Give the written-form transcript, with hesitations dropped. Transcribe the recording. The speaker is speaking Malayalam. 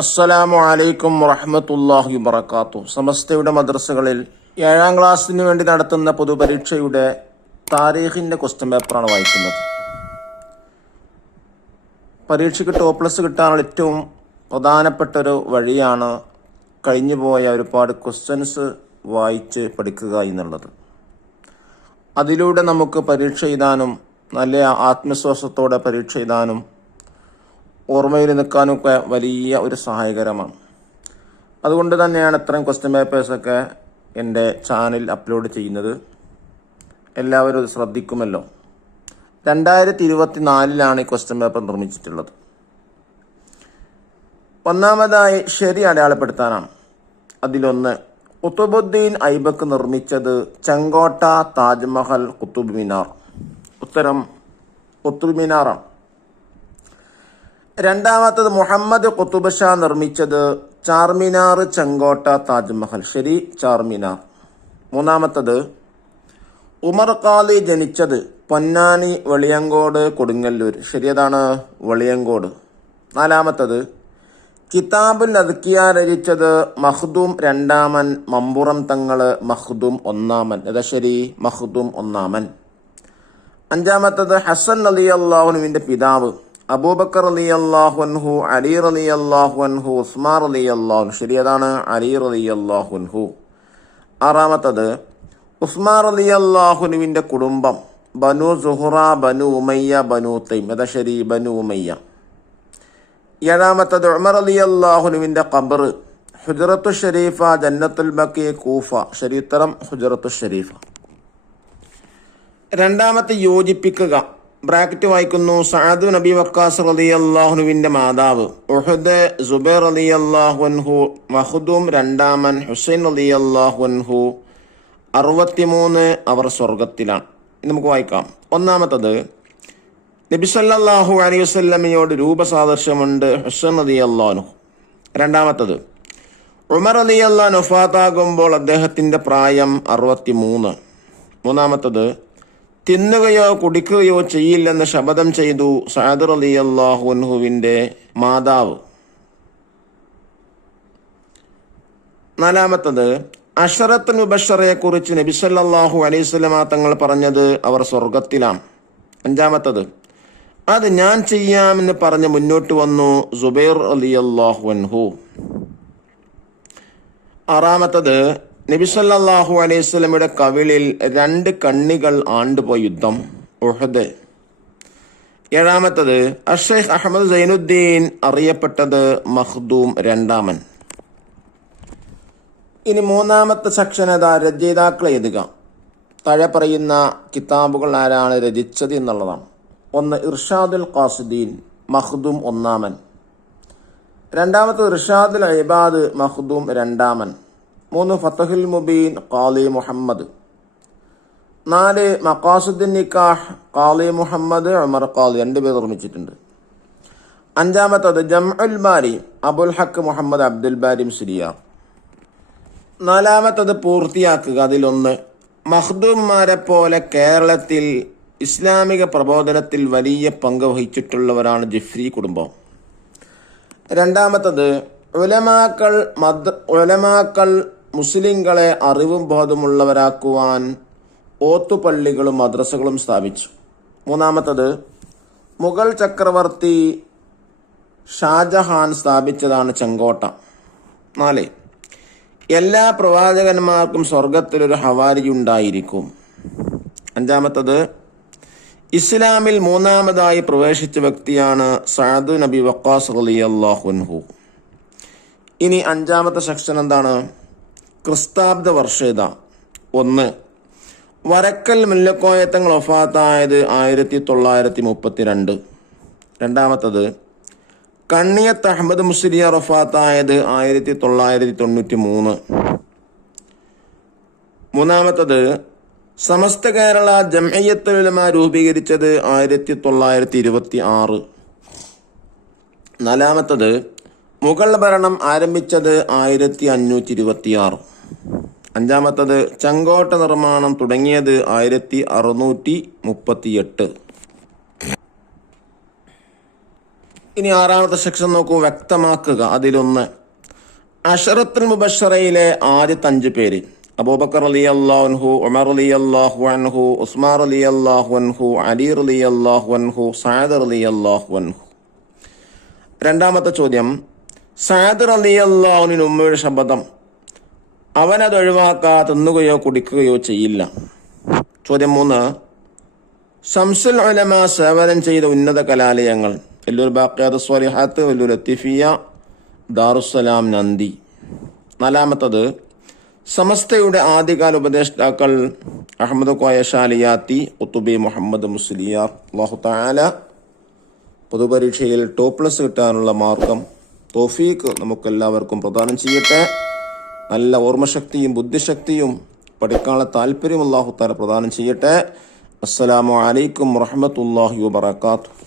അസ്സലാമു അലൈക്കും വറഹ്മത്തുള്ളാഹി വബറകാതുഹു. സമസ്തയുടെ മദ്രസകളിൽ 7ാം ക്ലാസ്സിന് വേണ്ടി നടത്തുന്ന പൊതുപരീക്ഷയുടെ താരീഖിൻ്റെ ക്വസ്റ്റ്യൻ പേപ്പറാണ് വായിക്കുന്നത്. പരീക്ഷയ്ക്ക് ടോപ്പ് പ്ലസ് കിട്ടാനുള്ള ഏറ്റവും പ്രധാനപ്പെട്ടൊരു വഴിയാണ് കഴിഞ്ഞുപോയ ഒരുപാട് ക്വസ്റ്റ്യൻസ് വായിച്ച് പഠിക്കുക എന്നുള്ളത്. അതിലൂടെ നമുക്ക് പരീക്ഷ എഴുതാനും നല്ല ആത്മവിശ്വാസത്തോടെ പരീക്ഷ എഴുതാനും ഓർമ്മയിൽ നിൽക്കാനൊക്കെ വലിയ ഒരു സഹായകരമാണ്. അതുകൊണ്ട് തന്നെയാണ് ഇത്രയും ക്വസ്റ്റ്യൻ പേപ്പേഴ്സൊക്കെ എൻ്റെ ചാനൽ അപ്ലോഡ് ചെയ്യുന്നത്. എല്ലാവരും അത് ശ്രദ്ധിക്കുമല്ലോ. 2024 ഈ ക്വസ്റ്റ്യൻ പേപ്പർ നിർമ്മിച്ചിട്ടുള്ളത്. ഒന്നാമതായി ശരി അടയാളപ്പെടുത്താനാണ്. അതിലൊന്ന്, ഖുതുബുദ്ദീൻ ഐബക്ക് നിർമ്മിച്ചത് ചെങ്കോട്ട, താജ്മഹൽ, കുത്തുബ് മിനാർ. ഉത്തരം കുത്തുബ് മിനാറാണ്. രണ്ടാമത്തത്, മുഹമ്മദ് ഖുതുബ് ഷാ നിർമ്മിച്ചത് ചാർമിനാർ, ചെങ്കോട്ട, താജ്മഹൽ. ശരി, ചാർമിനാർ. മൂന്നാമത്തത്, ഉമർ ഖാലി ജനിച്ചത് പൊന്നാനി, വെളിയങ്കോട്, കൊടുങ്ങല്ലൂർ. ശരിയതാണ്, വെളിയങ്കോട്. നാലാമത്തത്, കിതാബുൽ അദ്കിയ രചിച്ചത് മഖ്ദൂം രണ്ടാമൻ, മമ്പുറം തങ്ങള്, മഖ്ദൂം ഒന്നാമൻ. അതാ ശരി, മഖ്ദൂം ഒന്നാമൻ. അഞ്ചാമത്തത്, ഹസൻ റളിയല്ലാഹുവിന്റെ പിതാവ് അബൂബക്കർ റളിയല്ലാഹു അൻഹു, അലി റളിയല്ലാഹു അൻഹു, ഉസ്മാൻ റളിയല്ലാഹു അൻഹു. ശരിയതാണ്, അലി റളിയല്ലാഹു അൻഹു. ആറാമത്തത്, ഉസ്മാൻ റളിയല്ലാഹുവിന്റെ കുടുംബം ബനു സുഹ്റ, ബനു ഉമയ്യ, ബനു തൈം. അതാ ശരി, ബനു ഉമയ്യ. ഏഴാമത്തത്, ഉമർ റളിയല്ലാഹുവിന്റെ ഖബർ ഹുജ്റത്തു ഷരീഫ, ജന്നത്തുൽ ബഖി, കൂഫ. ശരി, ഉത്തരം ഹുജ്റത്തു ഷരീഫ. രണ്ടാമത്തെ, യോജിപ്പിക്കുക. ബ്രാക്കറ്റ് വായിക്കുന്നു. സഅദ് നബി വക്കാസ് റളിയല്ലാഹുവിന്റെ മാതാവ്, ഉഹദ്, സുബൈർ റളിയല്ലാഹു അൻഹു, മഖ്ദൂം രണ്ടാമൻ, ഹുസൈൻ റളിയല്ലാഹു അൻഹു, 63 അവർ സ്വർഗത്തിലാണ്. നമുക്ക് വായിക്കാം. ഒന്നാമത്തത്, നബി സല്ലല്ലാഹു അലൈഹി വസല്ലമയോട് രൂപസാദൃശ്യമുണ്ട് ഹുസൈൻ റളിയല്ലാഹു അൻഹു. രണ്ടാമത്തത്, ഉമർ റളിയല്ലാഹു അൻഹു വഫാത്താകുമ്പോൾ അദ്ദേഹത്തിന്റെ പ്രായം 63. മൂന്നാമത്തത്, തിന്നുകയോ കുടിക്കുകയോ ചെയ്യില്ലെന്ന് ശപഥം ചെയ്തു സഅദ് റളിയല്ലാഹു അൻഹുവിന്റെ മാതാവ്. നാലാമത്തത്, അശറത്തുൽ മുബശ്ശറയെ കുറിച്ച് നബി സല്ലല്ലാഹു അലൈഹി വസല്ലമ തങ്ങൾ പറഞ്ഞത് അവർ സ്വർഗത്തിലാണ്. അഞ്ചാമത്തത്, അത് ഞാൻ ചെയ്യാമെന്ന് പറഞ്ഞ് മുന്നോട്ട് വന്നു സുബൈർ റളിയല്ലാഹു അൻഹു. ആറാമത്തത്, നബി സല്ലല്ലാഹു അലൈഹി വസല്ലമയുടെ കവിളിൽ 2 കണ്ണികൾ ആണ്ടുപോയ യുദ്ധം ഉഹദ്. ഏഴാമത്തത്, അഷൈഖ് അഹമ്മദ് സൈനുദ്ദീൻ അറിയപ്പെട്ടത് മഖ്ദൂം രണ്ടാമൻ. ഇനി മൂന്നാമത്തെ സെക്ഷൻ ഏതാ? രചയിതാക്കൾ എഴുതുക. താഴെ പറയുന്ന കിതാബുകൾ ആരാണ് രചിച്ചത് എന്നുള്ളതാണ്. ഒന്ന്, ഇർഷാദുൽ ഖാസിദീൻ, മഖ്ദൂം ഒന്നാമൻ. രണ്ടാമത്തെ, ഇർഷാദുൽ ഇബാദ്, മഖ്ദൂം രണ്ടാമൻ. 3, ഫതഹുൽ മുബീൻ, ഖാലി മുഹമ്മദ്. 4, മഖാസിദുൻ നിക്കാഹ്, ഖാലി മുഹമ്മദ്, ഉമർ ഖാലി. 2 പേർ നിർമ്മിച്ചിട്ടുണ്ട്. അഞ്ചാമത്തത്, ജംഉൽ ബാരി, അബുൽ ഹക്ക് മുഹമ്മദ് അബ്ദുൽ ബാരി മുസ്ലിയാർ. നാലാമത്തത് പൂർത്തിയാക്കുക. അതിലൊന്ന്, മഖ്ദൂംമാരെ പോലെ കേരളത്തിൽ ഇസ്ലാമിക പ്രബോധനത്തിൽ വലിയ പങ്ക് വഹിച്ചിട്ടുള്ളവരാണ് ജിഫ്രി കുടുംബം. രണ്ടാമത്തത്, ഉലമാക്കൾ മുസ്ലിങ്ങളെ അറിവും ബോധമുള്ളവരാക്കുവാൻ ഓത്തുപള്ളികളും മദ്രസകളും സ്ഥാപിച്ചു. മൂന്നാമത്തത്, മുഗൾ ചക്രവർത്തി ഷാജഹാൻ സ്ഥാപിച്ചതാണ് ചെങ്കോട്ട. 4, എല്ലാ പ്രവാചകന്മാർക്കും സ്വർഗത്തിലൊരു ഹവാരി ഉണ്ടായിരിക്കും. അഞ്ചാമത്തത്, ഇസ്ലാമിൽ മൂന്നാമതായി പ്രവേശിച്ച വ്യക്തിയാണ് സഅദ് നബി വക്കാസ് റളിയല്ലാഹു അൻഹു. ഇനി അഞ്ചാമത്തെ സെക്ഷൻ എന്താണ്? ക്രിസ്താബ്ദ വർഷേത. 1, വരക്കൽ മുല്ലക്കോയത്തങ്ങൾ വഫാത്തായത് 1932. രണ്ടാമത്തത്, കണ്ണിയത്ത് അഹമ്മദ് മുസ്ലിയാർ വഫാത്തായത് 1993. മൂന്നാമത്തത്, സമസ്ത കേരള ജംഇയ്യത്തുൽ ഉലമ രൂപീകരിച്ചത് 1926. നാലാമത്തത്, മുഗൾ ഭരണം ആരംഭിച്ചത് 1526. അഞ്ചാമത്തത്, ചെങ്കോട്ട നിർമ്മാണം തുടങ്ങിയത് 1638. ഇനി ആറാമത്തെ സെക്ഷൻ നോക്കൂ, വ്യക്തമാക്കുക. അതിലൊന്ന് അശറത്തുൽ മുബശ്ശറയിലെ ആദ്യത്തെ 5 പേര് അബൂബക്കർ റളിയല്ലാഹു അൻഹു, ഉമർ റളിയല്ലാഹു അൻഹു, ഉസ്മാൻ റളിയല്ലാഹു അൻഹു, അലി റളിയല്ലാഹു അൻഹു, സഅദ് റളിയല്ലാഹു അൻഹു. രണ്ടാമത്തെ ചോദ്യം, സഅദ് റളിയല്ലാഹു അൻഹു ഉമ്മയുടെ ശബ്ദം അവനത് ഒഴിവാക്കാതെ തിന്നുകയോ കുടിക്കുകയോ ചെയ്യില്ല. ചോദ്യം 3, ശംസുൽ ഉലമ സേവനം ചെയ്ത ഉന്നത കലാലയങ്ങൾ വെല്ലൂർ ബാഖിയാത്തുസ് സ്വാലിഹാത്ത്, വെല്ലൂർ ലത്തീഫിയ, ദാറുസ്സലാം, നന്ദി. നാലാമത്തത്, സമസ്തയുടെ ആദ്യകാല ഉപദേഷ്ടാക്കൾ അഹമ്മദ് കോയ ഷാലിയാത്തി, ഖുതുബി മുഹമ്മദ് മുസ്ലിയാർ. അല്ലാഹു തആല പൊതുപരീക്ഷയിൽ ++ കിട്ടാനുള്ള മാർഗം തൗഫീഖ് നമുക്കെല്ലാവർക്കും പ്രദാനം ചെയ്യട്ടെ. നല്ല ഓർമ്മശക്തിയും ബുദ്ധിശക്തിയും പഠിക്കാനുള്ള താല്പര്യം അല്ലാഹു തആല പ്രദാനം ചെയ്യട്ടെ. അസ്സലാമു അലൈക്കും വറഹ്മത്തുള്ളാഹി വബറകാതുഹു.